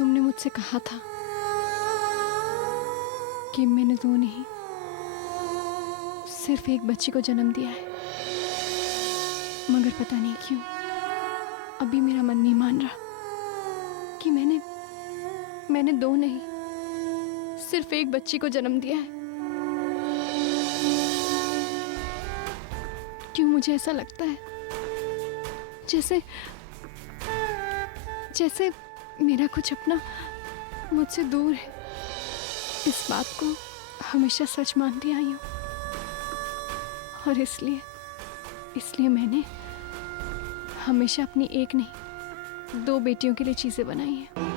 तुमने मुझसे कहा था कि मैंने दो नहीं सिर्फ एक बच्ची को जन्म दिया है, मगर पता नहीं क्यों अभी मेरा मन नहीं मान रहा कि मैंने दो नहीं सिर्फ एक बच्ची को जन्म दिया है। क्यों मुझे ऐसा लगता है जैसे जैसे मेरा कुछ अपना मुझसे दूर है। इस बात को हमेशा सच मानती आई हूं और इसलिए मैंने हमेशा अपनी एक नहीं दो बेटियों के लिए चीजें बनाई हैं।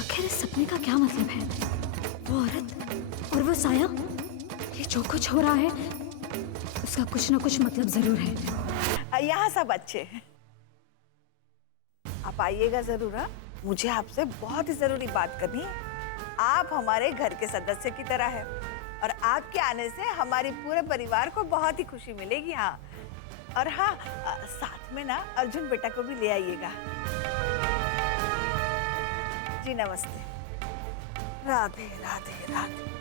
आखिर इस सपने का क्या मतलब है? वो औरत और वो साया, ये जो कुछ हो रहा है उसका कुछ ना कुछ मतलब जरूर है। यहाँ सब अच्छे हैं, आप आइएगा जरूर। हाँ, मुझे आपसे बहुत ही जरूरी बात करनी है। आप हमारे घर के सदस्य की तरह है और आपके आने से हमारे पूरे परिवार को बहुत ही खुशी मिलेगी। हाँ, और हाँ, साथ में ना अर्जुन बेटा को भी ले आइएगा। जी नमस्ते। राधे राधे राधे।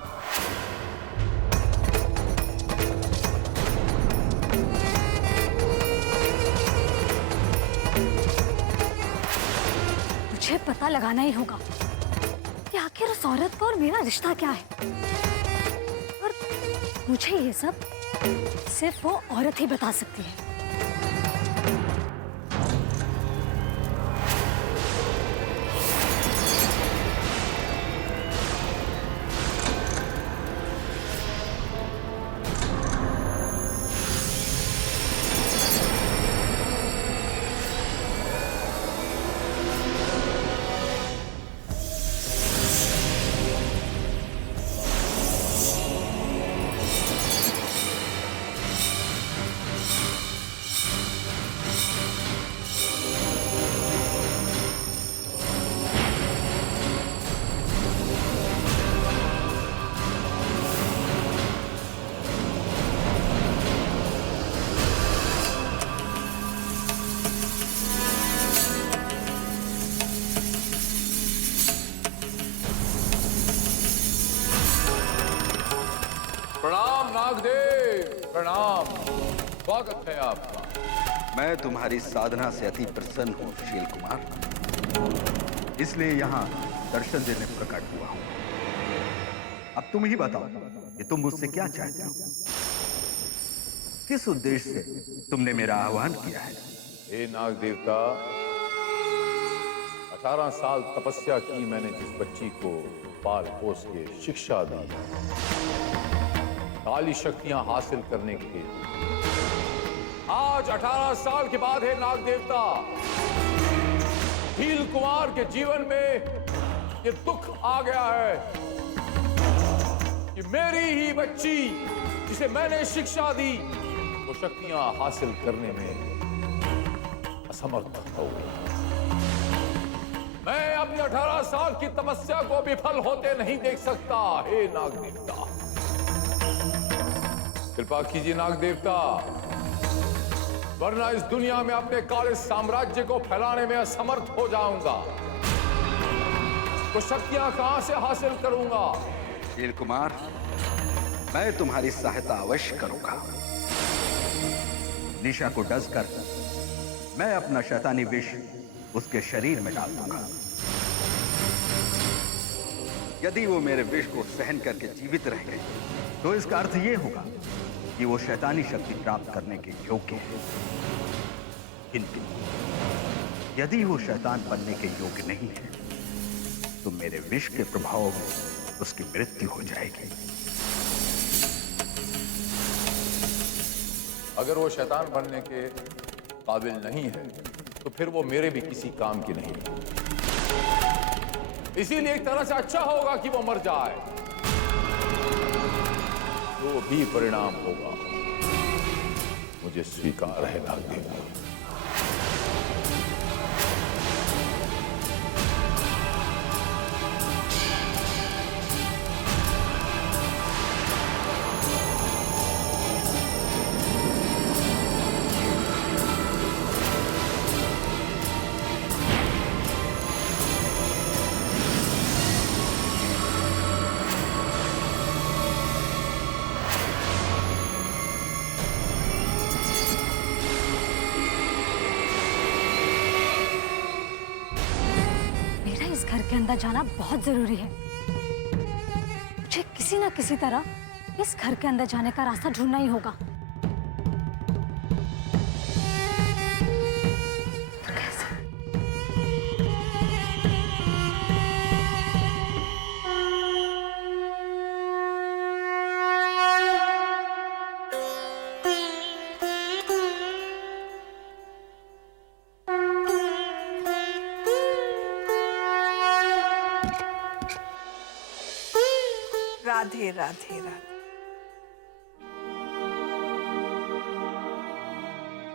मुझे पता लगाना ही होगा कि आखिर उस औरत का और मेरा रिश्ता क्या है, और मुझे ये सब सिर्फ वो औरत ही बता सकती है। प्रणाम नागदेव, प्रणाम। स्वागत है आपका। मैं तुम्हारी साधना से अति प्रसन्न हूँ शील कुमार, इसलिए यहाँ दर्शन देने प्रकट हुआ हूँ। अब तुम ही बताओ कि तुम मुझसे क्या चाहते हो, किस उद्देश्य से तुमने मेरा आह्वान किया है? हे नाग देवता, 18 साल तपस्या की मैंने जिस बच्ची को पाल पोस के शिक्षा दी, काली शक्तियां हासिल करने के लिए आज 18 साल के बाद है नाग देवता, शील कुमार के जीवन में ये दुख आ गया है कि मेरी ही बच्ची जिसे मैंने शिक्षा दी वो शक्तियां हासिल करने में असमर्थ हो गई। मैं अपनी 18 साल की तपस्या को विफल होते नहीं देख सकता। हे नाग देवता, कृपा कीजिए नाग देवता, वरना इस दुनिया में अपने काले साम्राज्य को फैलाने में असमर्थ हो जाऊंगा। तो शक्तियां कहां से हासिल करूंगा? शील कुमार, मैं तुम्हारी सहायता अवश्य करूंगा। निशा को डस कर मैं अपना शैतानी विष उसके शरीर में डाल दूंगा। यदि वो मेरे विष को सहन करके जीवित रह गई तो इसका अर्थ ये होगा कि वो शैतानी शक्ति प्राप्त करने के योग्य है। किंतु यदि वो शैतान बनने के योग्य नहीं है तो मेरे विष के प्रभाव में उसकी मृत्यु हो जाएगी। अगर वो शैतान बनने के काबिल नहीं है तो फिर वो मेरे भी किसी काम की नहीं है। इसीलिए एक तरह से अच्छा होगा कि वो मर जाए। जो भी परिणाम होगा मुझे स्वीकार है भाग्य। मेरा इस घर के अंदर जाना बहुत जरूरी है। मुझे किसी ना किसी तरह इस घर के अंदर जाने का रास्ता ढूंढना ही होगा। पर कैसे? राधे राधे राधे।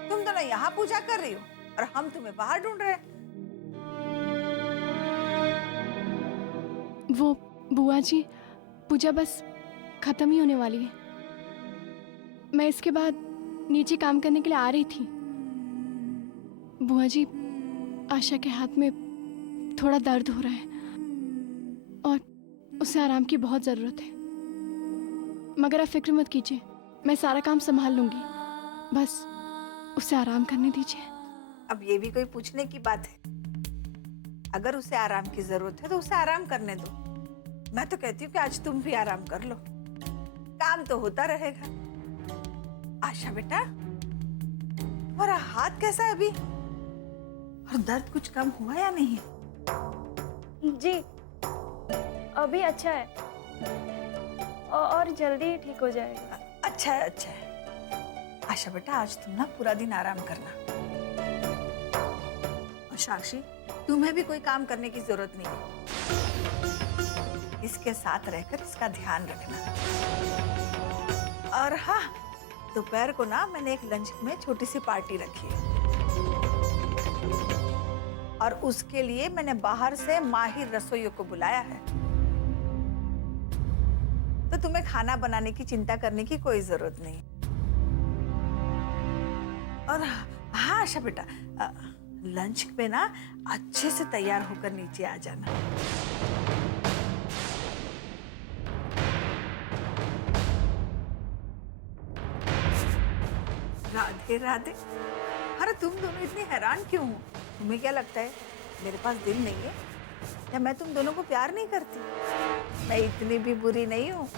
तुम दोनों यहाँ पूजा कर रही हो और हम तुम्हें बाहर ढूंढ रहे हैं। वो बुआ जी, पूजा बस खत्म ही होने वाली है। मैं इसके बाद नीचे काम करने के लिए आ रही थी। बुआ जी, आशा के हाथ में थोड़ा दर्द हो रहा है और उसे आराम की बहुत ज़रूरत है। मगर आप फिक्र मत कीजिए, मैं सारा काम संभाल लूंगी। बस उसे आराम करने दीजिए। अब ये भी कोई पूछने की बात है? अगर उसे आराम की जरूरत है तो उसे आराम करने दो। मैं तो कहती हूँ कि आज तुम भी आराम कर लो, काम तो होता रहेगा। आशा बेटा, तुम्हारा हाथ कैसा है अभी? और दर्द कुछ कम हुआ या नहीं? जी अभी अच्छा है और जल्दी ही ठीक हो जाएगा। अच्छा है, अच्छा है। आशा बेटा, आज तुम ना पूरा दिन आराम करना। और साक्षी, तुम्हें भी कोई काम करने की जरूरत नहीं है। इसके साथ रहकर इसका ध्यान रखना। और हाँ, दोपहर को ना मैंने एक लंच में छोटी सी पार्टी रखी है और उसके लिए मैंने बाहर से माहिर रसोइयों को बुलाया है। तो तुम्हें खाना बनाने की चिंता करने की कोई जरूरत नहीं। और हाँ आशा बेटा, लंच पे ना अच्छे से तैयार होकर नीचे आ जाना। राधे राधे। अरे तुम दोनों इतनी हैरान क्यों हो? तुम्हें क्या लगता है मेरे पास दिल नहीं है या मैं तुम दोनों को प्यार नहीं करती? मैं इतनी भी बुरी नहीं हूँ।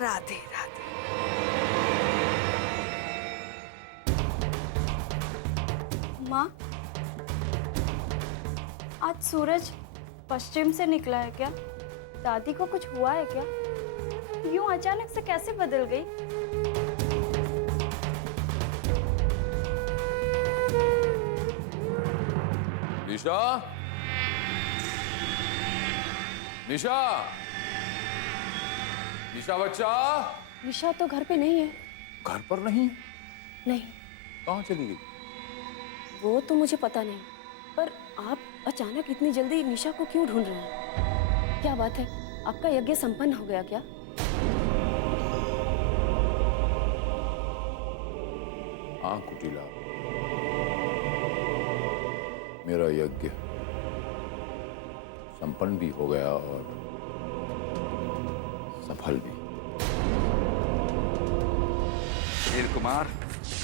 राधे राधे। माँ, आज सूरज पश्चिम से निकला है क्या? दादी को कुछ हुआ है क्या? यूं अचानक से कैसे बदल गई? निशा, निशा, निशा बच्चा। निशा तो घर पे नहीं है। घर पर नहीं? नहीं, कहाँ चली गई? वो तो मुझे पता नहीं, पर आप अचानक इतनी जल्दी निशा को क्यों ढूंढ रहे हैं? क्या बात है, आपका यज्ञ संपन्न हो गया क्या? हाँ कुटिला, मेरा यज्ञ संपन्न भी हो गया और सफल भी। वीर कुमार,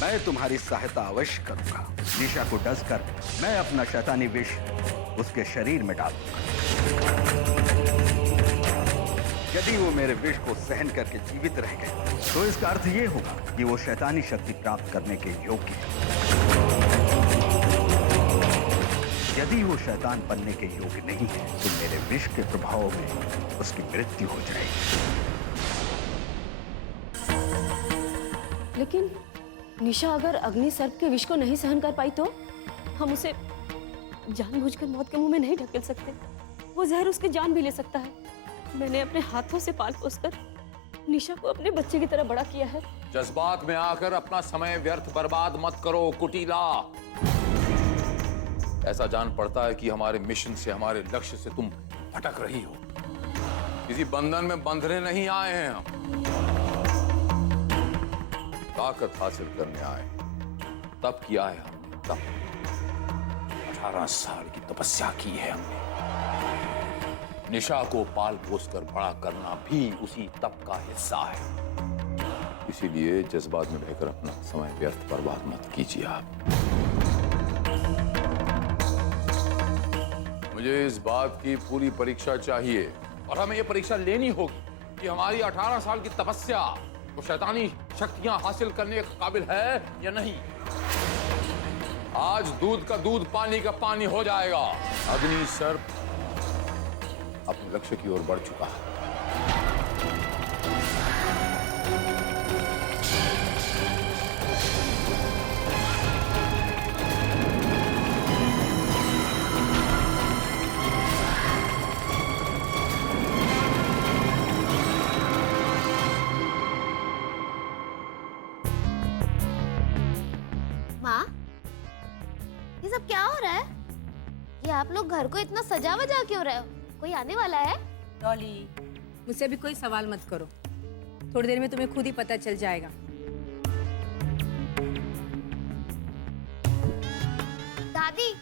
मैं तुम्हारी सहायता अवश्य करूंगा। निशा को डस कर मैं अपना शैतानी विष उसके शरीर में डालूंगा। यदि वो मेरे विष को सहन करके जीवित रह गए तो इसका अर्थ ये होगा कि वो शैतानी शक्ति प्राप्त करने के योग्य है। यदि वो शैतान बनने के योग्य नहीं है तो मेरे विष के प्रभाव में उसकी मृत्यु हो जाएगी। लेकिन निशा अगर अग्नि सर्प के विष को नहीं सहन कर पाई तो हम उसे जानबूझकर मौत के मुंह में नहीं ढकेल सकते। वो जहर उसकी जान भी ले सकता है। मैंने अपने हाथों से पाल पोसकर निशा को अपने बच्चे की तरह बड़ा किया है। जज्बात में आकर अपना समय व्यर्थ बर्बाद मत करो कुटिला। ऐसा जान पड़ता है कि हमारे मिशन से, हमारे लक्ष्य से तुम भटक रही हो। किसी बंधन में बंधने नहीं आए हैं हम, ताकत हासिल करने आए। तब किया है हमने, तब 18 साल की तपस्या की है हमने। निशा को पाल पोस कर बड़ा करना भी उसी तप का हिस्सा है। इसीलिए जज्बात में रहकर अपना समय व्यर्थ बर्बाद मत कीजिए आप। मुझे इस बात की पूरी परीक्षा चाहिए और हमें यह परीक्षा लेनी होगी कि हमारी 18 साल की तपस्या वो शैतानी शक्तियां हासिल करने के काबिल है या नहीं। आज दूध का दूध, पानी का पानी हो जाएगा। अग्नि सर्प अपने लक्ष्य की ओर बढ़ चुका है। माँ, ये सब क्या हो रहा है? ये आप लोग घर को इतना सजा वजा क्यों रहे हो? कोई आने वाला है? डॉली, मुझसे भी कोई सवाल मत करो। थोड़ी देर में तुम्हें खुद ही पता चल जाएगा। दादी,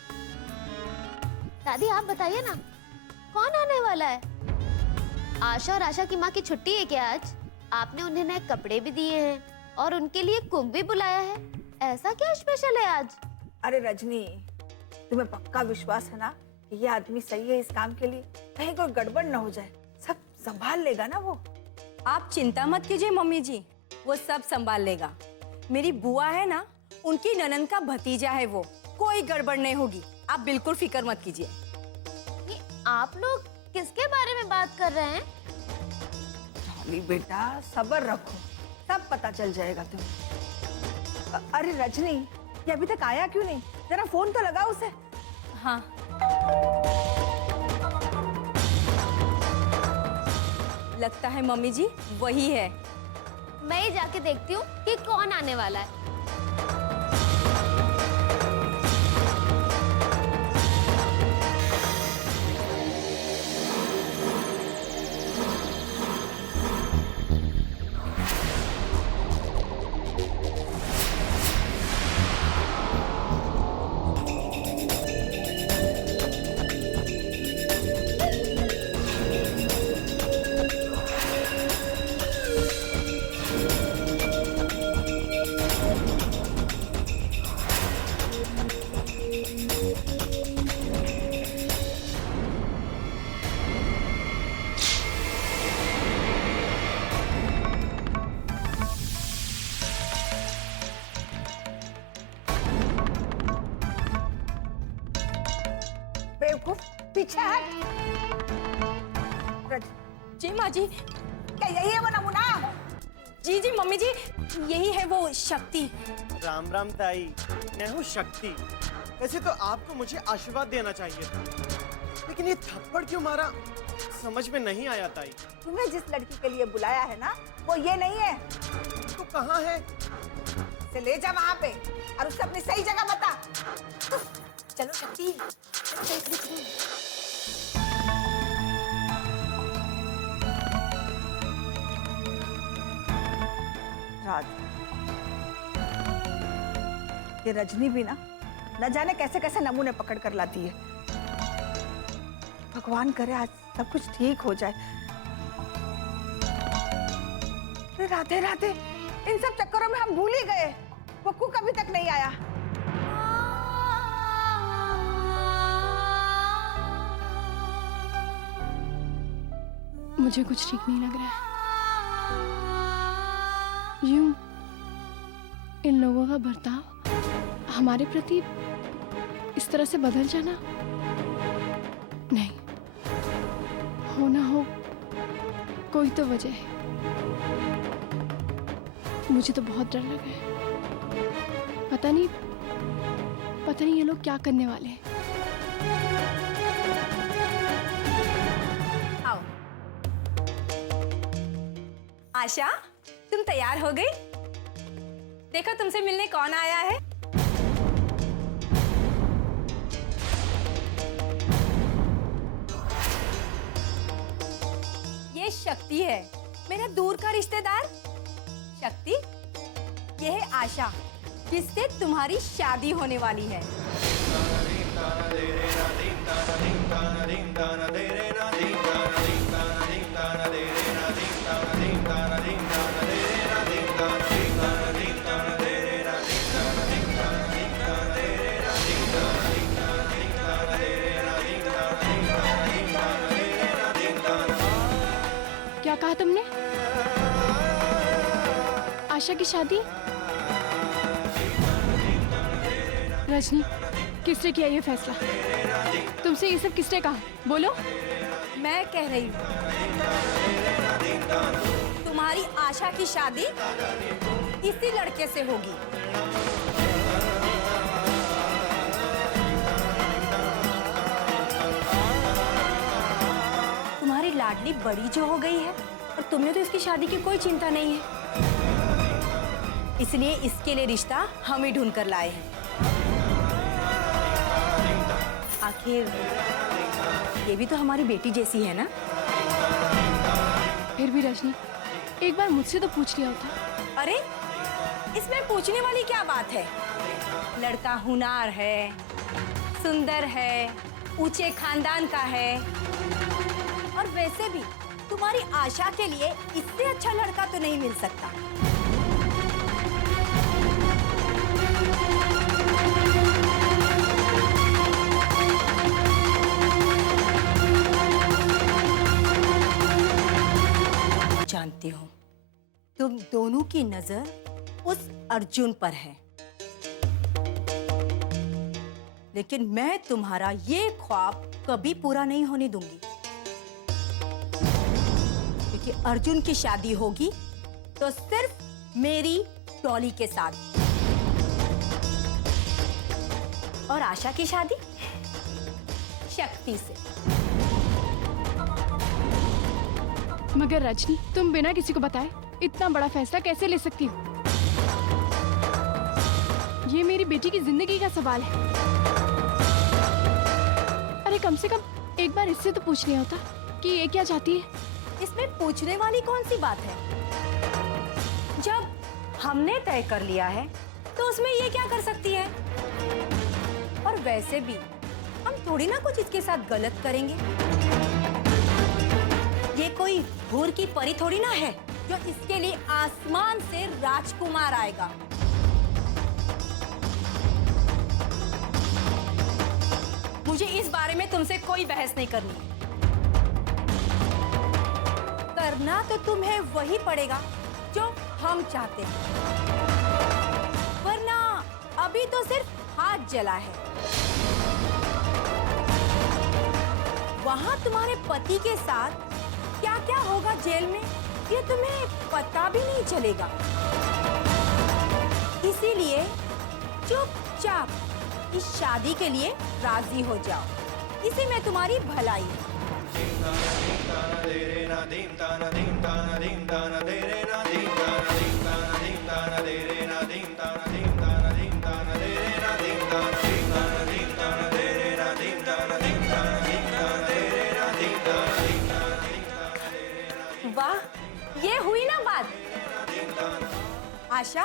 दादी आप बताइए ना, कौन आने वाला है? आशा और आशा की माँ की छुट्टी है क्या आज? आपने उन्हें नए कपड़े भी दिए हैं और उनके लिए कुक भी बुलाया है। ऐसा क्या स्पेशल है आज? अरे रजनी, तुम्हें पक्का विश्वास है ना कि ये आदमी सही है इस काम के लिए? कहीं कोई गड़बड़ ना हो जाए। सब संभाल लेगा ना वो। आप चिंता मत कीजिए मम्मी जी, वो सब संभाल लेगा। मेरी बुआ है ना, उनकी ननन का भतीजा है वो। कोई गड़बड़ नहीं होगी, आप बिल्कुल फिक्र मत कीजिए। ये आप लोग किसके बारे में बात कर रहे हैं? अली बेटा सब्र रखो, सब पता चल जाएगा तुम्हें। अरे रजनी, ये अभी तक आया क्यों नहीं? जरा फोन तो लगा उसे। हाँ, लगता है मम्मी जी वही है। मैं ही जाके देखती हूँ कि कौन आने वाला है। बेवकूफ, पीछे हट। जी माँ जी। क्या यही है वो नमूना? जी जी मम्मी जी, यही है वो शक्ति। राम राम ताई, मैं हूँ शक्ति। वैसे तो आपको मुझे आशीर्वाद देना चाहिए था, लेकिन ये थप्पड़ क्यों मारा समझ में नहीं आया ताई। तुम्हें जिस लड़की के लिए बुलाया है ना, वो ये नहीं है। तो कहाँ है? इसे ले जा वहाँ पे और उसे अपनी सही जगह बता। चलो शक्ति, राज, ये रजनी भी ना न जाने कैसे कैसे नमूने पकड़ कर लाती है। भगवान करे आज सब कुछ ठीक हो जाए। अरे राधे राधे, इन सब चक्करों में हम भूल ही गए, वो कुक अभी तक नहीं आया। मुझे कुछ ठीक नहीं लग रहा है। यूं इन लोगों का बर्ताव हमारे प्रति इस तरह से बदल जाना, नहीं, हो ना हो कोई तो वजह है। मुझे तो बहुत डर लगा है। पता नहीं ये लोग क्या करने वाले हैं। आओ। आशा, तुम तैयार हो गई? देखो तुमसे मिलने कौन आया है। ये शक्ति है, मेरा दूर का रिश्तेदार। शक्ति, ये है आशा, जिससे तुम्हारी शादी होने वाली है। क्या कहा तुमने? आशा की शादी? रजनी, किसने किया ये फैसला? तुमसे ये सब किसने कहा? बोलो। मैं कह रही हूँ, तुम्हारी आशा की शादी इसी लड़के से होगी। तुम्हारी लाडली बड़ी जो हो गई है और तुम्हें तो इसकी शादी की कोई चिंता नहीं है, इसलिए इसके लिए रिश्ता हम ही ढूंढ कर लाए हैं। आखिर ये भी तो हमारी बेटी जैसी है ना। फिर भी रजनी, एक बार मुझसे तो पूछ लिया होता। अरे, इसमें पूछने वाली क्या बात है? लड़का हुनार है, सुंदर है, ऊंचे खानदान का है, और वैसे भी तुम्हारी आशा के लिए इससे अच्छा लड़का तो नहीं मिल सकता। जानती हूँ तुम दोनों की नजर उस अर्जुन पर है, लेकिन मैं तुम्हारा ये ख्वाब कभी पूरा नहीं होने दूंगी, क्योंकि अर्जुन की शादी होगी तो सिर्फ मेरी डॉली के साथ, और आशा की शादी शक्ति से। मगर रजनी, तुम बिना किसी को बताए इतना बड़ा फैसला कैसे ले सकती हो? ये मेरी बेटी की जिंदगी का सवाल है। अरे कम से कम एक बार इससे तो पूछ लिया होता कि ये क्या चाहती है। इसमें पूछने वाली कौन सी बात है? जब हमने तय कर लिया है तो उसमें ये क्या कर सकती है? और वैसे भी हम थोड़ी ना कुछ इसके साथ गलत करेंगे। ये कोई हूर की परी थोड़ी ना है जो इसके लिए आसमान से राजकुमार आएगा। मुझे इस बारे में तुमसे कोई बहस नहीं करनी। करना तो तुम्हें वही पड़ेगा जो हम चाहते हैं, वरना अभी तो सिर्फ हाथ जला है। वहां तुम्हारे पति के साथ क्या क्या होगा जेल में, ये तुम्हें पता भी नहीं चलेगा। इसीलिए चुपचाप इस शादी के लिए राजी हो जाओ, इसी में तुम्हारी भलाई है। वाह, ये हुई ना बात। आशा,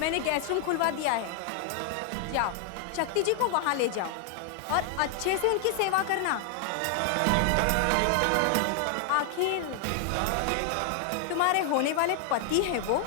मैंने गैस रूम खुलवा दिया है, जाओ शक्ति जी को वहां ले जाओ और अच्छे से उनकी सेवा करना। आखिर तुम्हारे होने वाले पति हैं वो।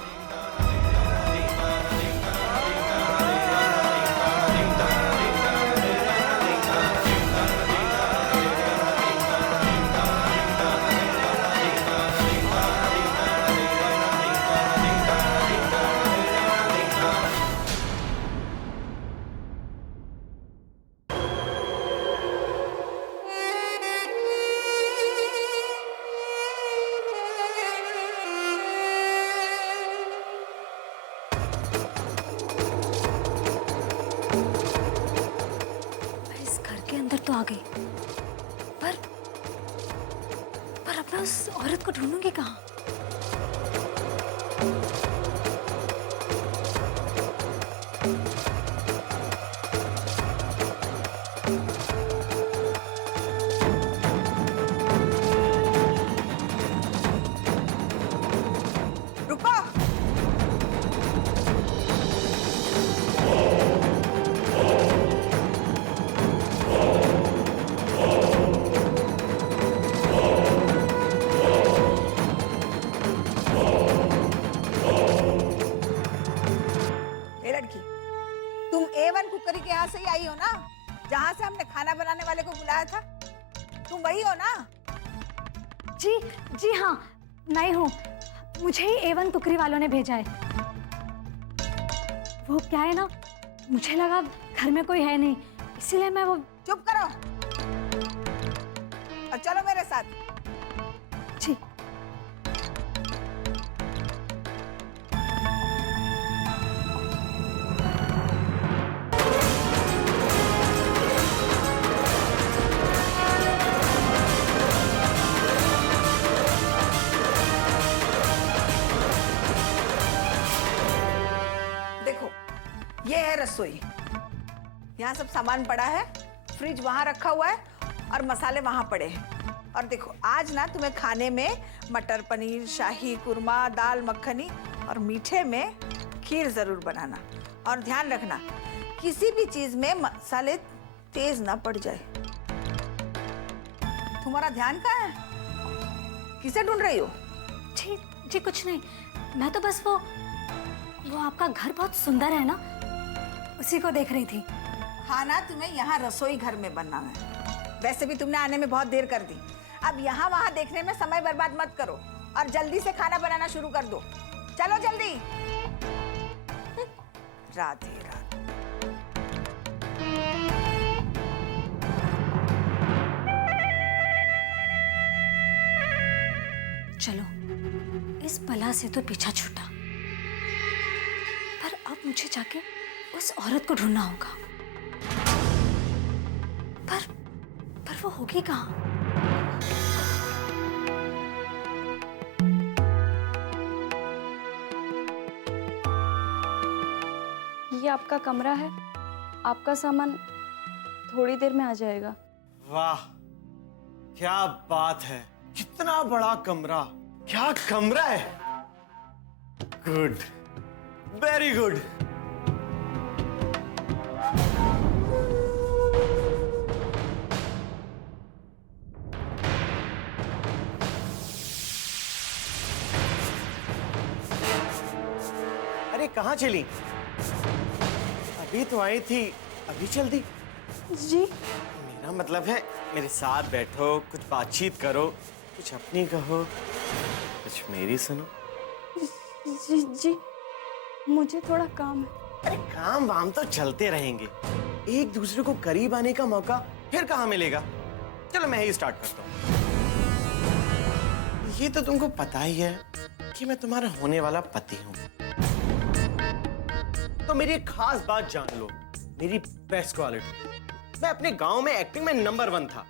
तो आ गई, पर अब मैं उस औरत को ढूंढूंगी कहाँ? रुको। ए लड़की, तुम A1 कुकरी के यहाँ से ही आई हो ना, जहाँ से हमने खाना बनाने वाले को बुलाया था? तुम वही हो ना? जी जी हाँ, मैं हूँ। मुझे ही A1 कुकरी वालों ने भेजा है। वो क्या है ना, मुझे लगा घर में कोई है नहीं, इसीलिए मैं वो। चुप करो और चलो मेरे साथ। जी। देखो, ये है रसोई। यहाँ सब सामान पड़ा है, फ्रिज वहां रखा हुआ है और मसाले वहां पड़े हैं। और देखो, आज ना तुम्हें खाने में मटर पनीर, शाही कुरमा, दाल मखनी और मीठे में खीर जरूर बनाना। और ध्यान रखना, किसी भी चीज में मसाले तेज ना पड़ जाए। तुम्हारा ध्यान कहाँ है? किसे ढूंढ रही हो? जी जी कुछ नहीं, मैं तो बस वो आपका घर बहुत सुंदर है ना, उसी को देख रही थी। खाना तुम्हें यहाँ रसोई घर में बनाना है। वैसे भी तुमने आने में बहुत देर कर दी। अब यहाँ वहाँ देखने में समय बर्बाद मत करो और जल्दी से खाना बनाना शुरू कर दो। चलो जल्दी। राधे राधे। चलो, इस बला से तो पीछा छूटा, पर अब मुझे जाके उस औरत को ढूंढना होगा। पर वो होगी कहाँ? ये आपका कमरा है, आपका सामान थोड़ी देर में आ जाएगा। वाह, क्या बात है! कितना बड़ा कमरा! क्या कमरा है! Good, very good. अरे कहाँ चली? अभी तो आई थी, अभी चल दी? जी मेरा मतलब है, मेरे साथ बैठो, कुछ बातचीत करो, कुछ अपनी कहो, कुछ मेरी सुनो। जी जी, मुझे थोड़ा काम है। अरे काम वाम तो चलते रहेंगे, एक दूसरे को करीब आने का मौका फिर कहाँ मिलेगा? चलो मैं ही स्टार्ट करता हूँ। ये तो तुमको पता ही है कि मैं तुम्हारा होने वाला पति हूँ, तो मेरी एक खास बात जान लो, मेरी बेस्ट क्वालिटी। मैं अपने गांव में एक्टिंग में नंबर 1 था,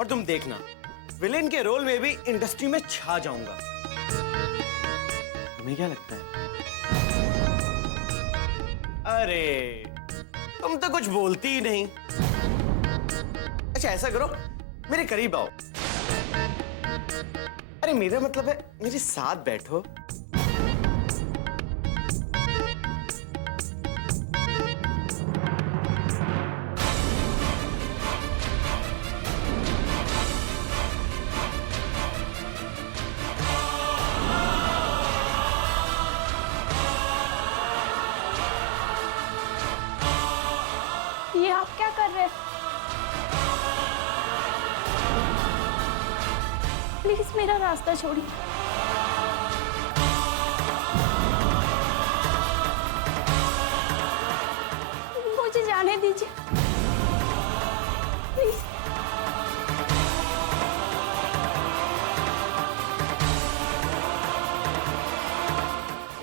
और तुम देखना, विलेन के रोल में भी इंडस्ट्री में छा जाऊंगा। तुम्हें क्या लगता है? अरे तुम तो कुछ बोलती ही नहीं। अच्छा ऐसा करो, मेरे करीब आओ। अरे मेरा मतलब है, मेरे साथ बैठो। ये आप क्या कर रहे हैं? प्लीज मेरा रास्ता छोड़िए। मुझे जाने दीजिए प्लीज।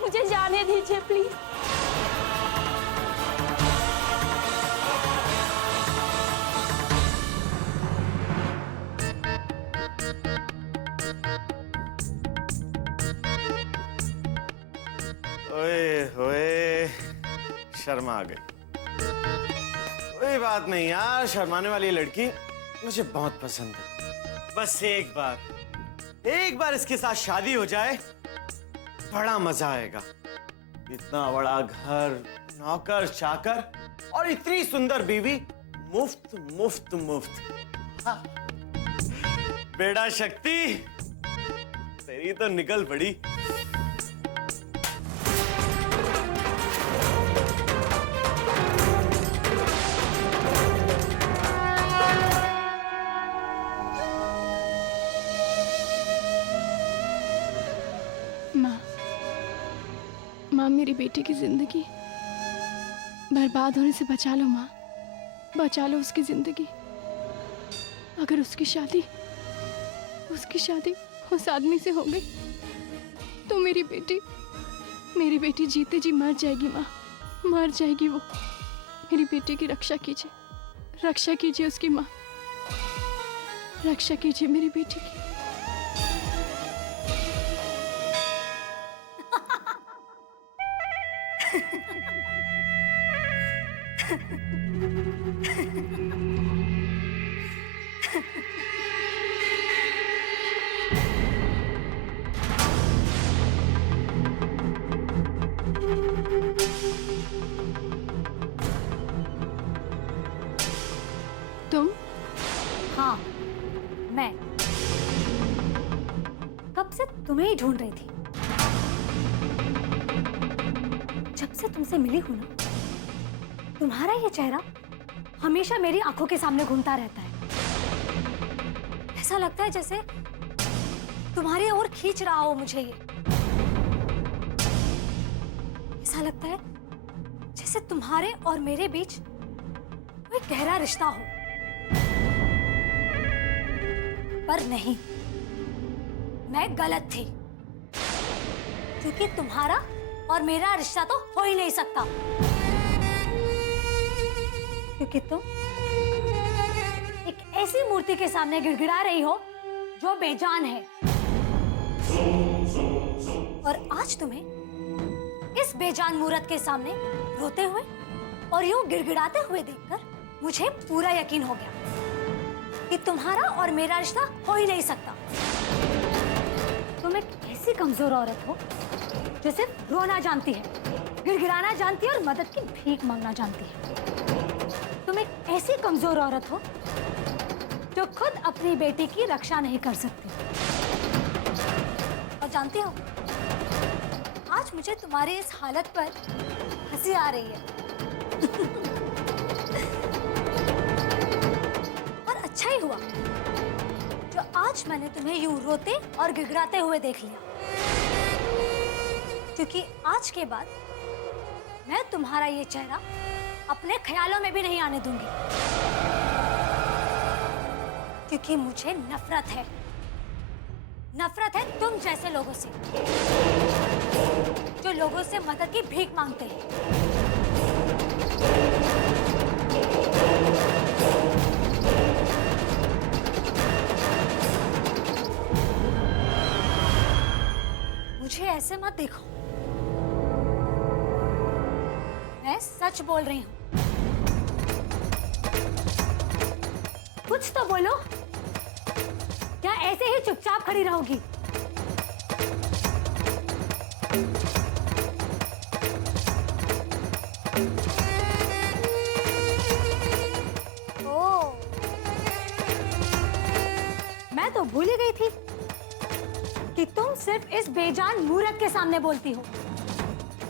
मुझे जाने दीजिए प्लीज। ओए होए, शर्मा आ गई। कोई बात नहीं यार, शर्माने वाली लड़की मुझे बहुत पसंद है। बस एक बार इसके साथ शादी हो जाए, बड़ा मजा आएगा। इतना बड़ा घर, नौकर चाकर और इतनी सुंदर बीवी, मुफ्त मुफ्त मुफ्त। हाँ। बेटा शक्ति, तेरी तो निकल पड़ी। माँ, मेरी बेटी की जिंदगी बर्बाद होने से बचा लो माँ, बचा लो उसकी जिंदगी। अगर उसकी शादी उस आदमी से हो गई तो मेरी बेटी जीते जी मर जाएगी माँ, मर जाएगी वो। मेरी बेटी की रक्षा कीजिए उसकी माँ, रक्षा कीजिए मेरी बेटी की। तुम? हाँ, मैं कब से तुम्हें ही ढूंढ रही थी। जब से तुमसे मिली हूं ना, तुम्हारा ये चेहरा हमेशा मेरी आंखों के सामने घूमता रहता है। ऐसा लगता है जैसे तुम्हारी ओर खींच रहा हो मुझे ये। ऐसा लगता है जैसे तुम्हारे और मेरे बीच कोई गहरा रिश्ता हो। पर नहीं, मैं गलत थी, क्योंकि तुम्हारा और मेरा रिश्ता तो हो ही नहीं सकता, क्योंकि तुम एक ऐसी मूर्ति के सामने गिड़गिड़ा रही हो जो बेजान है। और आज तुम्हें इस बेजान मूर्त के सामने रोते हुए और यूं गिड़गिड़ाते हुए देखकर मुझे पूरा यकीन हो गया कि तुम्हारा और मेरा रिश्ता हो ही नहीं सकता। तुम एक ऐसी कमजोर औरत हो जो सिर्फ रोना जानती है, गिड़गिड़ाना जानती है और मदद की भीख मांगना जानती है। तुम एक ऐसी कमजोर औरत हो जो खुद अपनी बेटी की रक्षा नहीं कर सकती। और जानती हो, आज मुझे तुम्हारी इस हालत पर हंसी आ रही है। और अच्छा ही हुआ जो आज मैंने तुम्हें यूं रोते और गिड़गिड़ाते हुए देख लिया, क्योंकि आज के बाद मैं तुम्हारा ये चेहरा अपने ख्यालों में भी नहीं आने दूंगी। क्योंकि मुझे नफरत है तुम जैसे लोगों से, जो लोगों से मदद की भीख मांगते हैं। मुझे ऐसे मत देखो, मैं सच बोल रही हूं। कुछ तो बोलो, क्या ऐसे ही चुपचाप खड़ी रहोगी? ओह, मैं तो भूल ही गई थी कि तुम सिर्फ इस बेजान मूर्त के सामने बोलती हो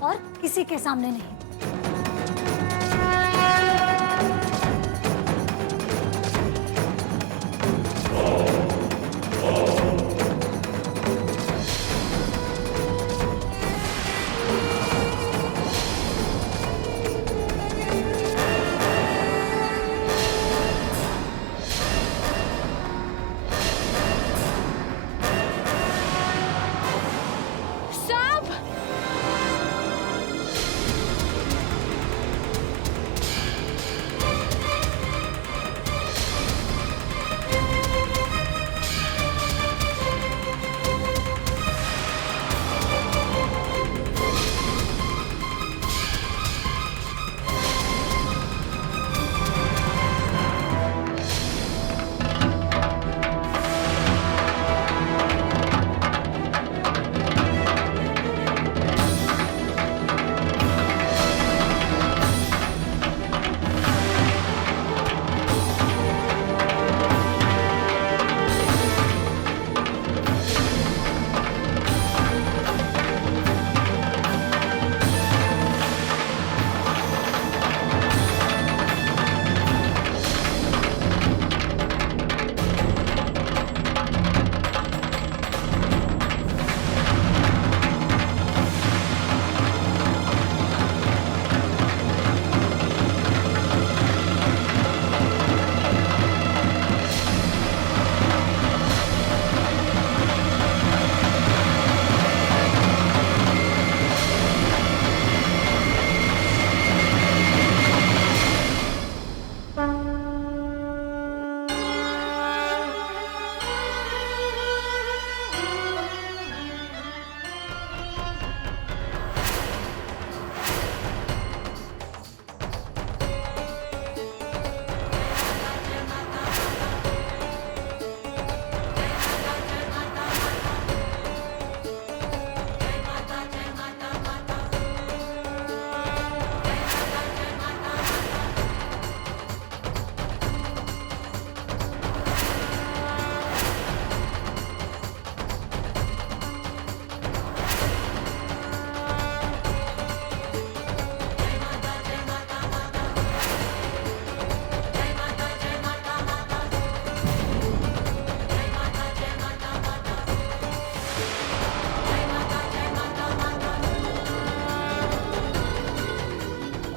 और किसी के सामने नहीं।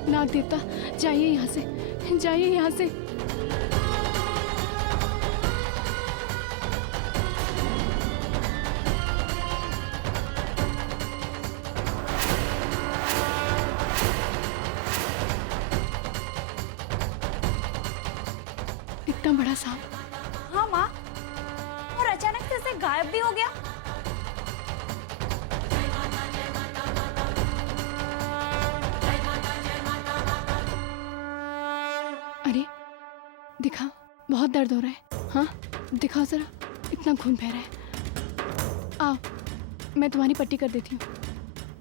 नाग देवता, जाइए यहाँ से, जाइए यहाँ से। इतना बड़ा सांप। हाँ माँ, और अचानक से ऐसे गायब भी हो गया। अरे दिखा, बहुत दर्द हो रहा है। हाँ दिखाओ जरा, इतना खून बह रहा है। आओ, मैं तुम्हारी पट्टी कर देती हूँ,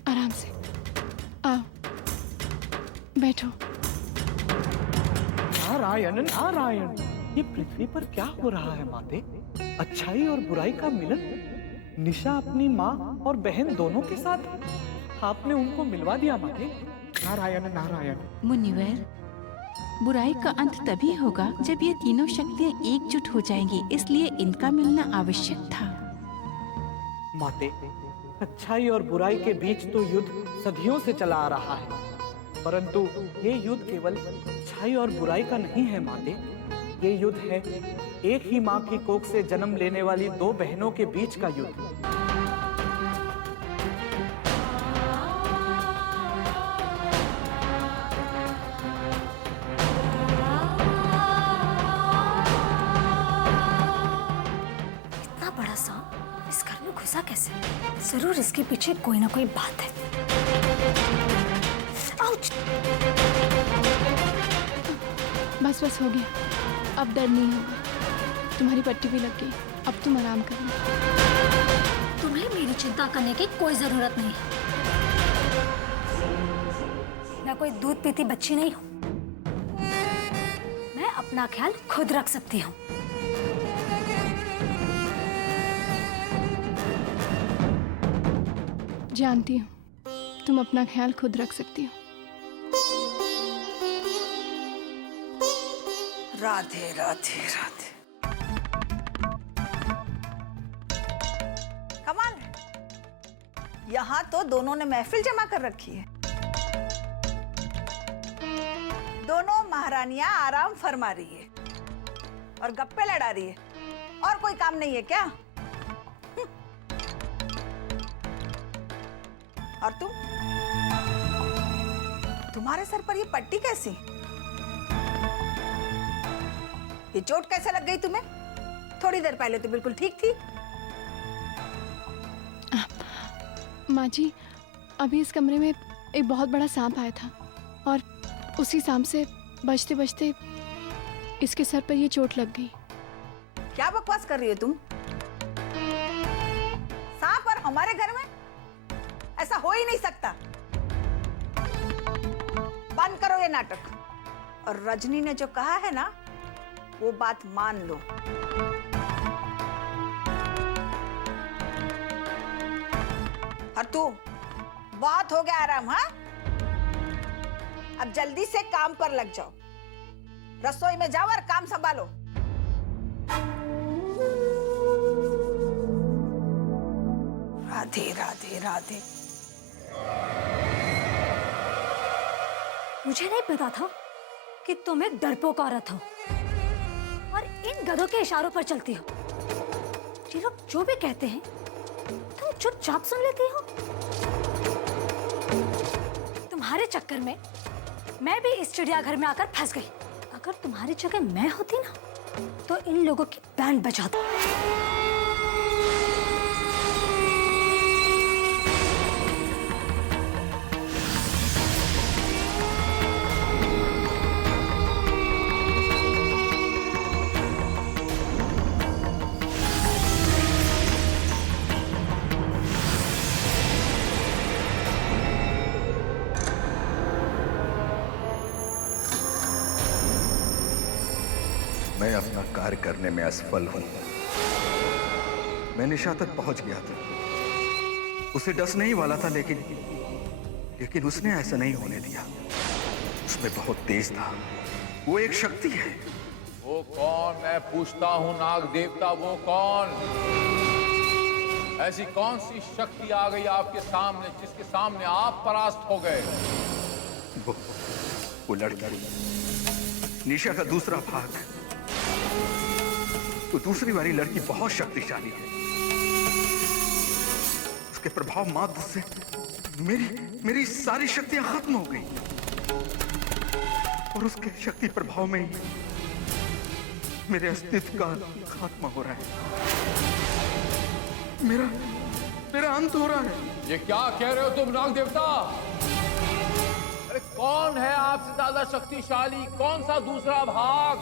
आराम से। आओ, बैठो। नारायण नारायण, ये पृथ्वी पर क्या हो रहा है माते? अच्छाई और बुराई का मिलन। निशा अपनी माँ और बहन दोनों के साथ आपने उनको मिलवा दिया माते। नारायण नारायण। मुनिवर, बुराई का अंत तभी होगा जब ये तीनों शक्तियाँ एकजुट हो जाएंगी, इसलिए इनका मिलना आवश्यक था। माते, अच्छाई और बुराई के बीच तो युद्ध सदियों से चला आ रहा है, परंतु ये युद्ध केवल अच्छाई और बुराई का नहीं है माते। ये युद्ध है एक ही माँ की कोख से जन्म लेने वाली दो बहनों के बीच का युद्ध। इतना बड़ा सांप इस घर में घुसा कैसे? जरूर इसके पीछे कोई ना कोई बात है। आउच! बस बस हो गया, अब डर नहीं होगा। तुम्हारी पट्टी भी लग गई, अब तुम आराम करना। तुम्हें मेरी चिंता करने की कोई जरूरत नहीं है। मैं कोई दूध पीती बच्ची नहीं हूँ। मैं अपना ख्याल खुद रख सकती हूँ। जानती हूँ, तुम अपना ख्याल खुद रख सकती हो। राधे राधे राधे। कमाल है, यहाँ तो दोनों ने महफिल जमा कर रखी है। दोनों महारानियां आराम फरमा रही है और गप्पे लड़ा रही है, और कोई काम नहीं है क्या? और तुम्हारे सर पर ये पट्टी कैसी? ये चोट कैसे लग गई तुम्हें? थोड़ी देर पहले तो बिल्कुल ठीक थी। माँ जी, अभी इस कमरे में एक बहुत बड़ा सांप आया था और उसी सांप से बचते बचते इसके सर पर ये चोट लग गई। क्या बकवास कर रही हो तुम? सांप और हमारे घर में? ऐसा हो ही नहीं सकता। बंद करो ये नाटक। और रजनी ने जो कहा है ना, वो बात मान लो। और तू, बहुत हो गया आराम। हाँ, अब जल्दी से काम पर लग जाओ। रसोई में जाओ और काम संभालो। राधे राधे राधे। मुझे नहीं पता था कि तुम एक डरपोक औरत हो और इन गधों के इशारों पर चलती हो। ये लोग जो भी कहते हैं तुम चुपचाप सुन लेती हो। तुम्हारे चक्कर में मैं भी इस चिड़ियाघर में आकर फंस गई। अगर तुम्हारी जगह मैं होती ना, तो इन लोगों की बैंड बजाती। मैं अपना कार्य करने में असफल हूं। मैं निशा तक पहुंच गया था। उसे डसने ही वाला था, लेकिन उसने ऐसा नहीं होने दिया। उसमें बहुत तेज था। वो एक शक्ति है। वो कौन? मैं पूछता हूँ नाग देवता, वो कौन? ऐसी कौन सी शक्ति आ गई आपके सामने जिसके सामने आप परास्त हो गए? वो लड़की निशा का दूसरा भाग, वो दूसरी वाली लड़की बहुत शक्तिशाली है। उसके प्रभाव मात्र से मेरी सारी शक्तियां खत्म हो गई और उसके शक्ति प्रभाव में ही मेरे अस्तित्व का खात्मा हो रहा है। मेरा अंत हो रहा है। ये क्या कह रहे हो तुम नाग देवता? अरे कौन है आपसे ज्यादा शक्तिशाली? कौन सा दूसरा भाग?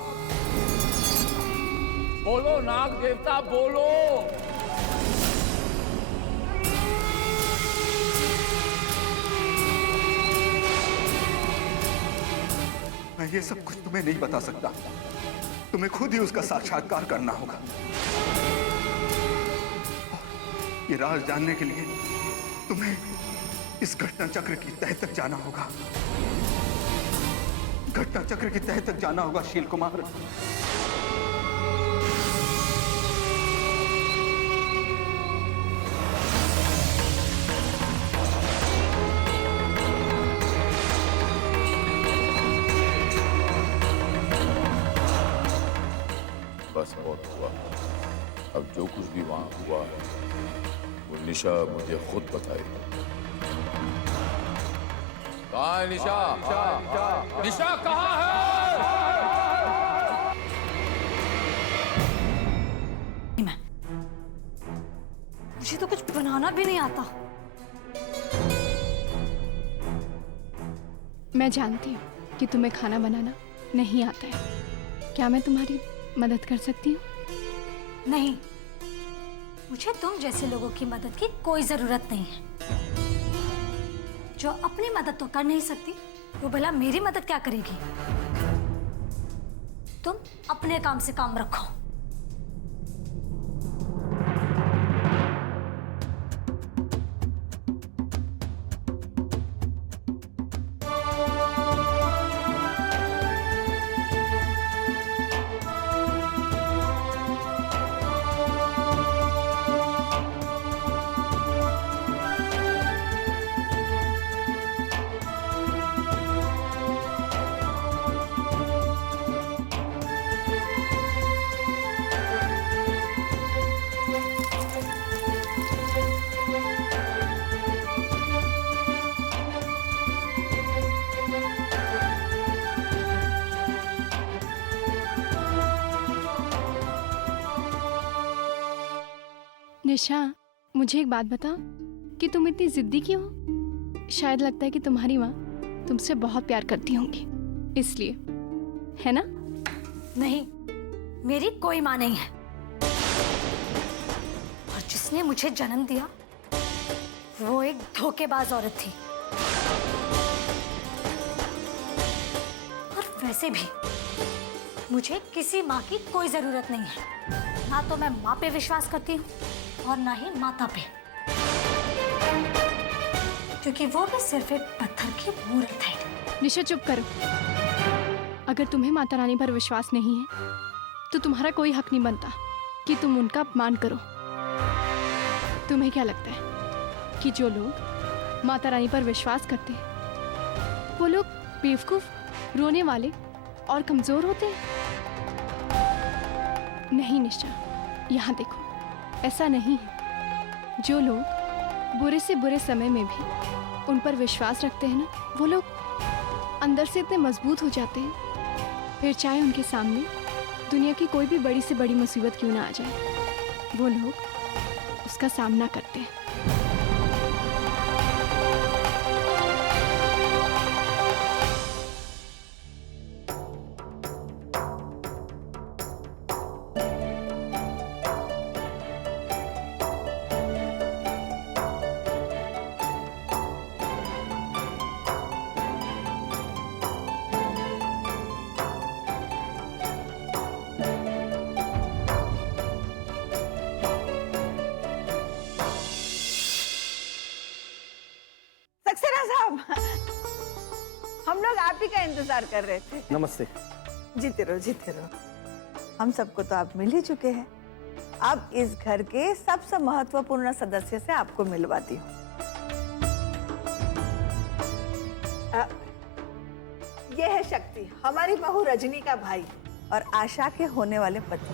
बोलो नाग देवता, बोलो। मैं ये सब कुछ तुम्हें नहीं बता सकता। तुम्हें खुद ही उसका साक्षात्कार करना होगा। ये राज जानने के लिए तुम्हें इस घटना चक्र की तह तक जाना होगा। घटना चक्र की तह तक जाना होगा शील कुमार। बस बहुत हुआ। अब जो कुछ भी वहां हुआ वो निशा मुझे खुद बताएगी। कहाँ है निशा? निशा कहाँ है? मुझे तो कुछ बनाना भी नहीं आता। मैं जानती हूँ कि तुम्हें खाना बनाना नहीं आता है। क्या मैं तुम्हारी मदद कर सकती हूँ? नहीं, मुझे तुम जैसे लोगों की मदद की कोई जरूरत नहीं है। जो अपनी मदद तो कर नहीं सकती, वो भला मेरी मदद क्या करेगी? तुम अपने काम से काम रखो। निशा, मुझे एक बात बताओ कि तुम इतनी जिद्दी क्यों हो? शायद लगता है कि तुम्हारी माँ तुमसे बहुत प्यार करती होंगी, इसलिए, है ना? नहीं, मेरी कोई माँ नहीं है। और जिसने मुझे जन्म दिया वो एक धोखेबाज औरत थी। और वैसे भी मुझे किसी माँ की कोई जरूरत नहीं है। ना तो मैं माँ पे विश्वास करती हूँ और ना ही माता पे, क्योंकि वो भी सिर्फ एक पत्थर की मूर्त है। निशा चुप करो। अगर तुम्हें माता रानी पर विश्वास नहीं है तो तुम्हारा कोई हक नहीं बनता कि तुम उनका अपमान करो। तुम्हें क्या लगता है कि जो लोग माता रानी पर विश्वास करते हैं वो लोग बेवकूफ, रोने वाले और कमजोर होते हैं? नहीं निशा, यहाँ देखो, ऐसा नहीं है। जो लोग बुरे से बुरे समय में भी उन पर विश्वास रखते हैं ना, वो लोग अंदर से इतने मजबूत हो जाते हैं, फिर चाहे उनके सामने दुनिया की कोई भी बड़ी से बड़ी मुसीबत क्यों ना आ जाए, वो लोग उसका सामना करते हैं। सक्सेना साहब, हम लोग आप ही का इंतजार कर रहे थे। नमस्ते। जीते रहो, जीते रहो। हम सबको तो आप मिल ही चुके हैं। अब इस घर के सबसे महत्वपूर्ण सदस्य से आपको मिलवाती हूँ। ये है शक्ति, हमारी बहू रजनी का भाई और आशा के होने वाले पति।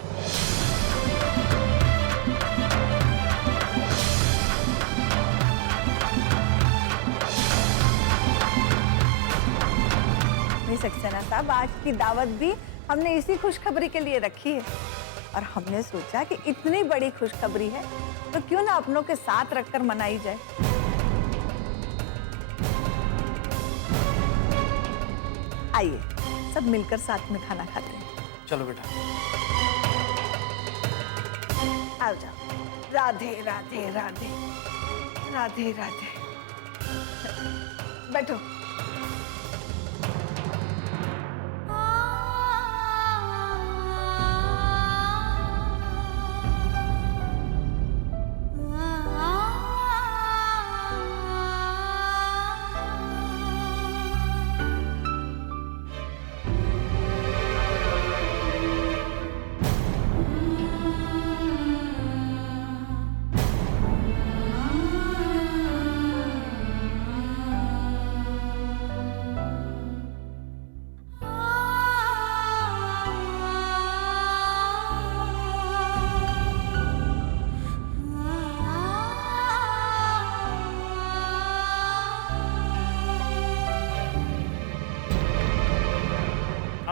सक्सेना साहब, आज की दावत भी हमने इसी खुशखबरी के लिए रखी है और हमने सोचा कि इतनी बड़ी खुशखबरी है तो क्यों ना अपनों के साथ रखकर मनाई जाए। आइए सब मिलकर साथ में खाना खाते हैं। चलो बेटा। आओ जाओ। राधे राधे राधे राधे राधे। बैठो।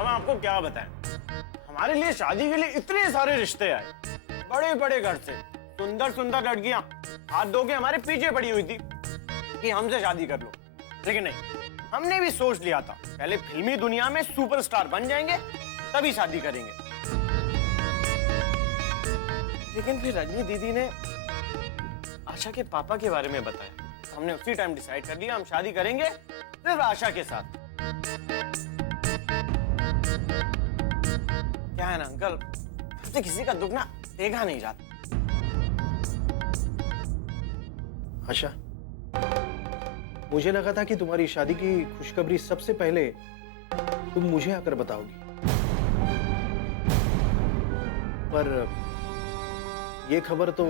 आपको क्या बताएं, हमारे लिए शादी के लिए इतने सारे रिश्ते आए, बड़े बड़े घर से सुंदर सुंदर लड़कियां हाथ धो के हमारे पीछे पड़ी हुई थी कि हमसे शादी कर लो। लेकिन नहीं, हमने भी सोच लिया था पहले फिल्मी दुनिया में सुपरस्टार बन जाएंगे तभी शादी करेंगे। लेकिन फिर रजनी दीदी ने आशा के पापा के बारे में बताया, हमने उसी टाइम डिसाइड कर लिया हम शादी करेंगे सिर्फ आशा के साथ। क्या है ना अंकल, हमसे किसी का दुख ना देखा नहीं जाता। आशा, मुझे लगा था कि तुम्हारी शादी की खुशखबरी सबसे पहले तुम मुझे आकर बताओगी, पर ये खबर तो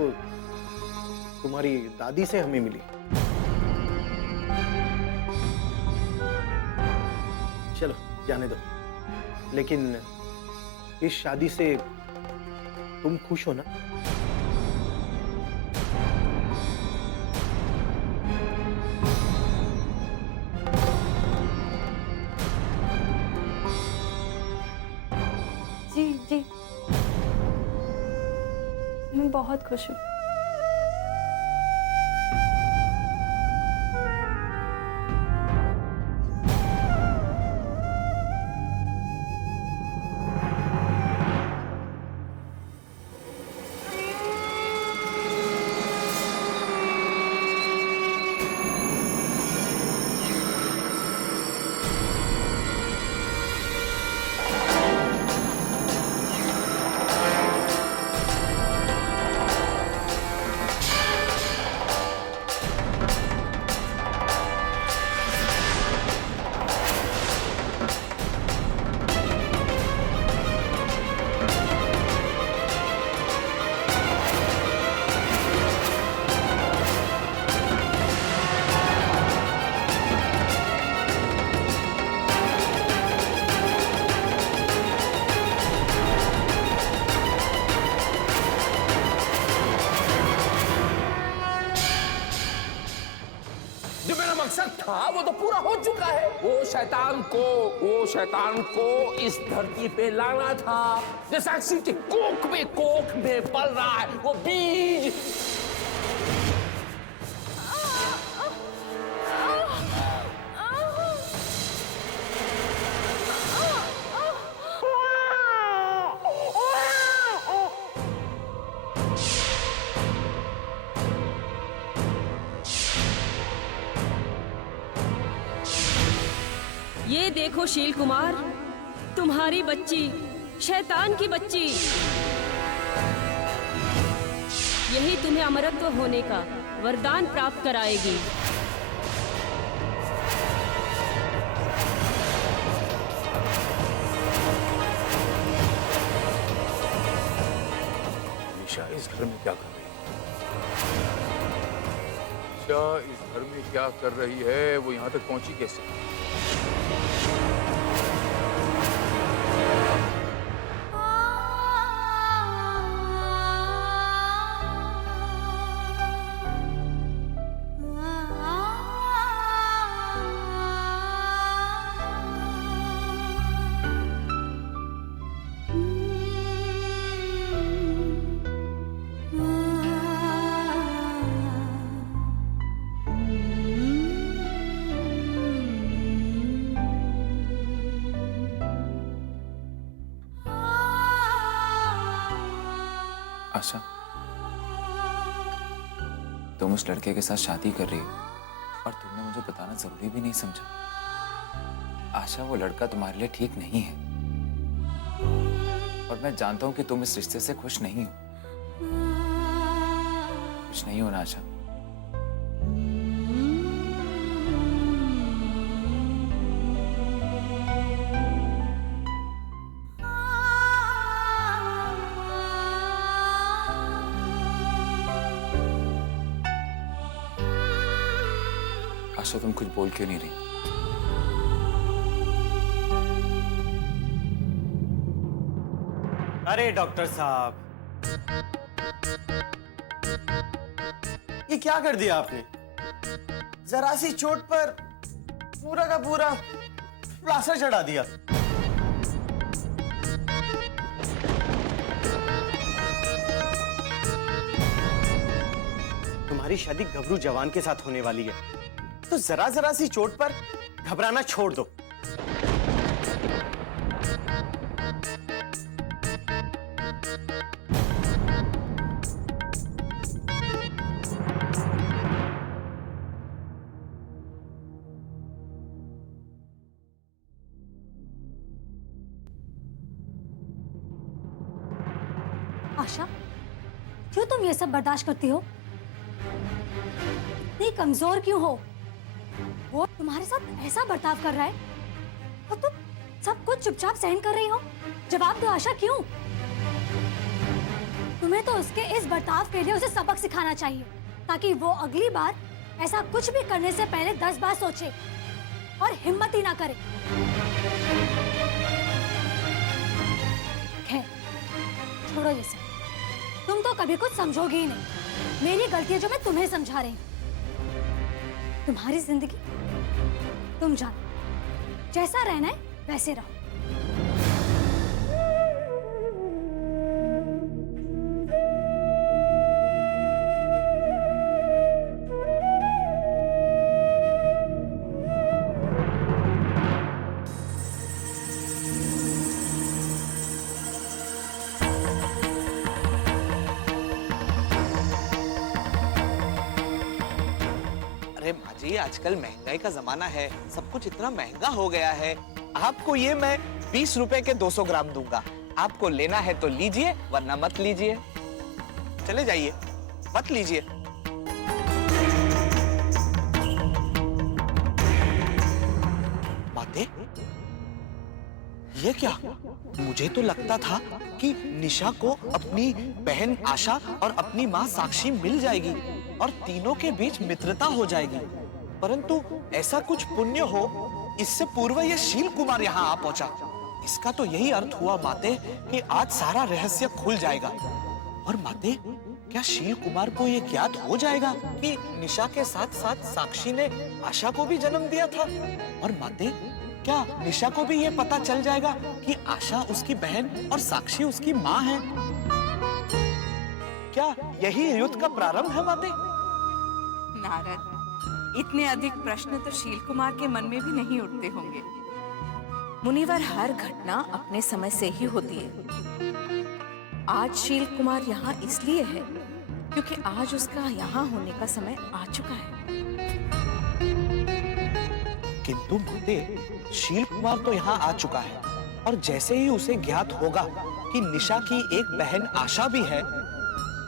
तुम्हारी दादी से हमें मिली। चलो जाने दो, लेकिन इस शादी से तुम खुश हो ना? जी जी, मैं बहुत खुश हूँ। मकसद था वो तो पूरा हो चुका है। वो शैतान को इस धरती पे लाना था। जैसा साक्षी के कोख में पल रहा है वो बीज। ये देखो शील कुमार, तुम्हारी बच्ची, शैतान की बच्ची, यही तुम्हें अमरत्व होने का वरदान प्राप्त कराएगी। निशा इस घर में क्या कर रही है? निशा इस घर में क्या कर रही है? वो यहाँ तक पहुंची कैसे? आशा, तुम उस लड़के के साथ शादी कर रही हो और तुमने मुझे बताना जरूरी भी नहीं समझा। आशा, वो लड़का तुम्हारे लिए ठीक नहीं है और मैं जानता हूं कि तुम इस रिश्ते से खुश नहीं हो। खुश नहीं हो ना आशा? आशा, तुम कुछ बोल क्यों नहीं रही? अरे डॉक्टर साहब, ये क्या कर दिया आपने? जरा सी चोट पर पूरा का पूरा प्लास्टर चढ़ा दिया। तुम्हारी शादी गबरू जवान के साथ होने वाली है, तो जरा जरा सी चोट पर घबराना छोड़ दो। आशा, क्यों तुम ये सब बर्दाश्त करती हो? इतनी कमजोर क्यों हो? वो तुम्हारे साथ ऐसा बर्ताव कर रहा है और तुम सब कुछ चुपचाप सहन कर रही हो। जवाब दो आशा, क्यों? तुम्हें तो उसके इस बर्ताव के लिए उसे सबक सिखाना चाहिए, ताकि वो अगली बार ऐसा कुछ भी करने से पहले 10 बार सोचे और हिम्मत ही ना करे। खैर, छोड़ो ये सब। तुम तो कभी कुछ समझोगे ही नहीं। मेरी गलती है जो मैं तुम्हें समझा रही हूँ। तुम्हारी जिंदगी तुम जानो, जैसा रहना है वैसे रहो। अरे माँ जी, आजकल महंगाई का जमाना है, सब कुछ इतना महंगा हो गया है। आपको ये मैं 20 रुपए के 200 ग्राम दूंगा। आपको लेना है तो लीजिए, वरना मत लीजिए। चले जाइए, मत लीजिए। माते, ये क्या? मुझे तो लगता था कि निशा को अपनी बहन आशा और अपनी माँ साक्षी मिल जाएगी और तीनों के बीच मित्रता हो जाएगी, परंतु ऐसा कुछ पुण्य हो इससे पूर्व ये शील कुमार यहाँ आ पहुंचा। इसका तो यही अर्थ हुआ माते कि आज सारा रहस्य खुल जाएगा। और माते, क्या शील कुमार को ये ज्ञात हो जाएगा कि निशा के साथ साथ साक्षी ने आशा को भी जन्म दिया था? और माते, क्या निशा को भी ये पता चल जाएगा कि आशा उसकी बहन और साक्षी उसकी माँ है? क्या यही युद्ध का प्रारंभ है माते? नारद, इतने अधिक प्रश्न तो शील कुमार के मन में भी नहीं उठते होंगे। मुनिवर, हर घटना अपने समय से ही होती है। आज शील कुमार यहाँ इसलिए है क्योंकि आज उसका यहाँ होने का समय आ चुका है। किंतु माते, शील कुमार तो यहाँ आ चुका है और जैसे ही उसे ज्ञात होगा कि निशा की एक बहन आशा भी है,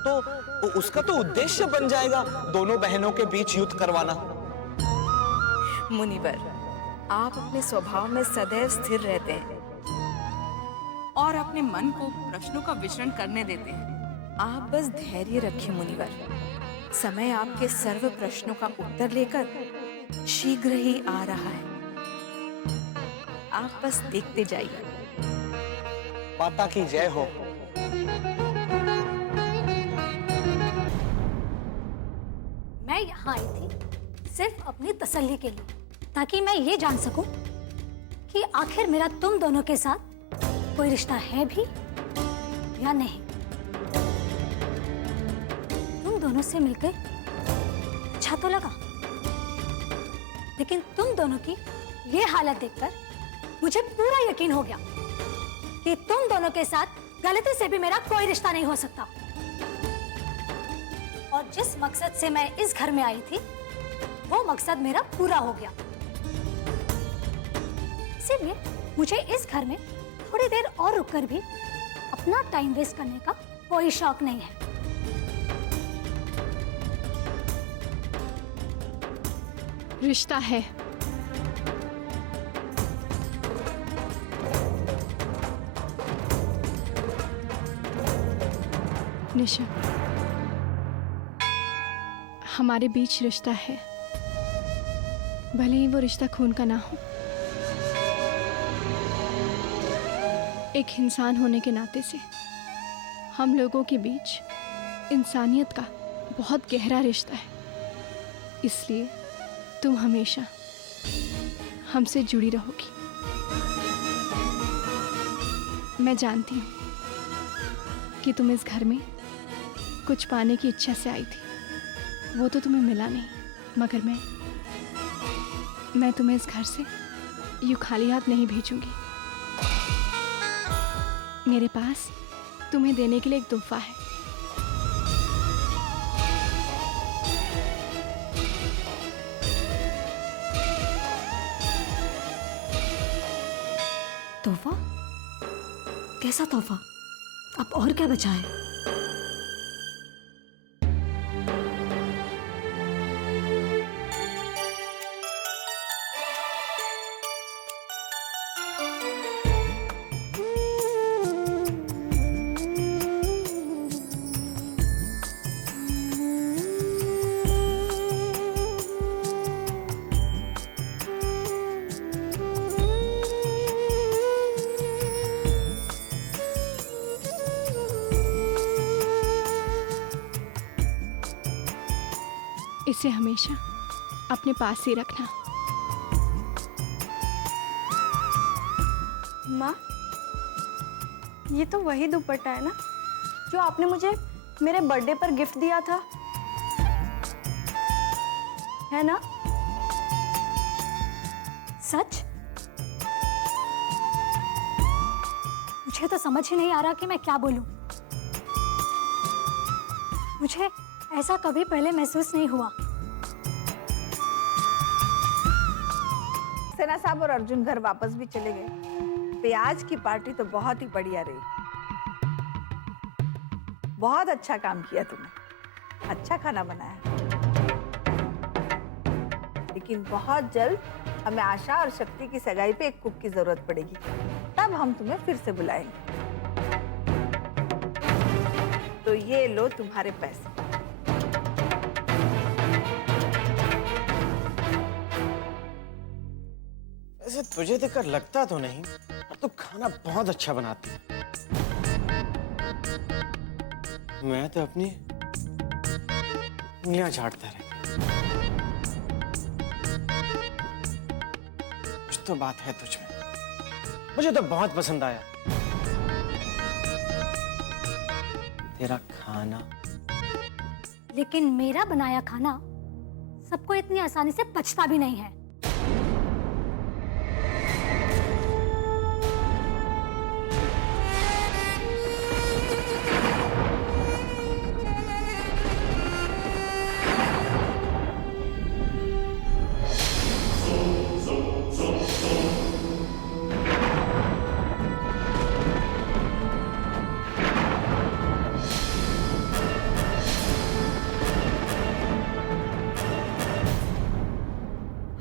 तो उसका तो उद्देश्य बन जाएगा दोनों बहनों के बीच युद्ध करवाना। मुनिवर, आप अपने स्वभाव में सदैव स्थिर रहते हैं और अपने मन को प्रश्नों का विचरण करने देते हैं। आप बस धैर्य रखिए मुनिवर, समय आपके सर्व प्रश्नों का उत्तर लेकर शीघ्र ही आ रहा है। आप बस देखते जाइए। माता की जय हो। मैं यहाँ आई थी सिर्फ अपनी तसल्ली के लिए, ताकि मैं ये जान सकूं कि आखिर मेरा तुम दोनों के साथ कोई रिश्ता है भी या नहीं। तुम दोनों से मिलकर अच्छा तो लगा, लेकिन तुम दोनों की ये हालत देखकर मुझे पूरा यकीन हो गया कि तुम दोनों के साथ गलती से भी मेरा कोई रिश्ता नहीं हो सकता। और जिस मकसद से मैं इस घर में आई थी वो मकसद मेरा पूरा हो गया। इसीलिए मुझे इस घर में थोड़ी देर और रुककर भी अपना टाइम वेस्ट करने का कोई शौक नहीं है। रिश्ता है। निशा, हमारे बीच रिश्ता है, भले ही वो रिश्ता खून का ना हो। एक इंसान होने के नाते से हम लोगों के बीच इंसानियत का बहुत गहरा रिश्ता है। इसलिए तुम हमेशा हमसे जुड़ी रहोगी। मैं जानती हूँ कि तुम इस घर में कुछ पाने की इच्छा से आई थी, वो तो तुम्हें मिला नहीं, मगर मैं तुम्हें इस घर से यूं खाली हाथ नहीं भेजूंगी। मेरे पास तुम्हें देने के लिए एक तोहफा है। तोहफा? कैसा तोहफा? अब और क्या बचा है? इसे हमेशा अपने पास ही रखना। माँ, ये तो वही दुपट्टा है ना जो आपने मुझे मेरे बर्थडे पर गिफ्ट दिया था, है ना? सच? मुझे तो समझ ही नहीं आ रहा कि मैं क्या बोलूं। मुझे ऐसा कभी पहले महसूस नहीं हुआ। सेना साहब और अर्जुन घर वापस भी चले गए, तो आज की पार्टी तो बहुत ही बढ़िया रही। बहुत अच्छा काम किया तुमने, अच्छा खाना बनाया। लेकिन बहुत जल्द हमें आशा और शक्ति की सगाई पे एक कुक की जरूरत पड़ेगी, तब हम तुम्हें फिर से बुलाएंगे। तो ये लो तुम्हारे पैसे। वैसे तुझे देखकर लगता तो नहीं, पर तू खाना बहुत अच्छा बनाती है। मैं तो अपनी उंगलियां चाटता रहता। कुछ तो बात है तुझ में, मुझे तो बहुत पसंद आया तेरा खाना। लेकिन मेरा बनाया खाना सबको इतनी आसानी से पचता भी नहीं है।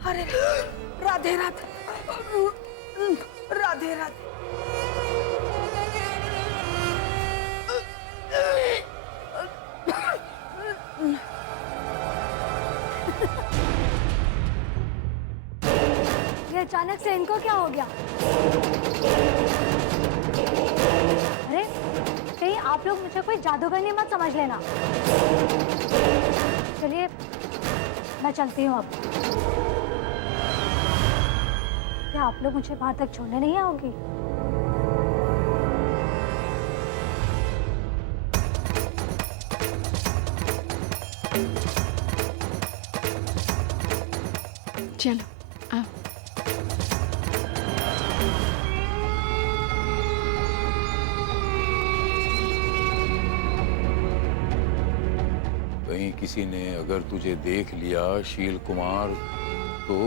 अरे राधे राधे, राधे राधे। ये अचानक से इनको क्या हो गया? अरे कहीं आप लोग मुझे कोई जादूगरनी मत समझ लेना। चलिए मैं चलती हूँ अब। क्या आप लोग मुझे बाहर तक छोड़ने नहीं आओगी? चलो आओ। कहीं किसी ने अगर तुझे देख लिया शील कुमार, तो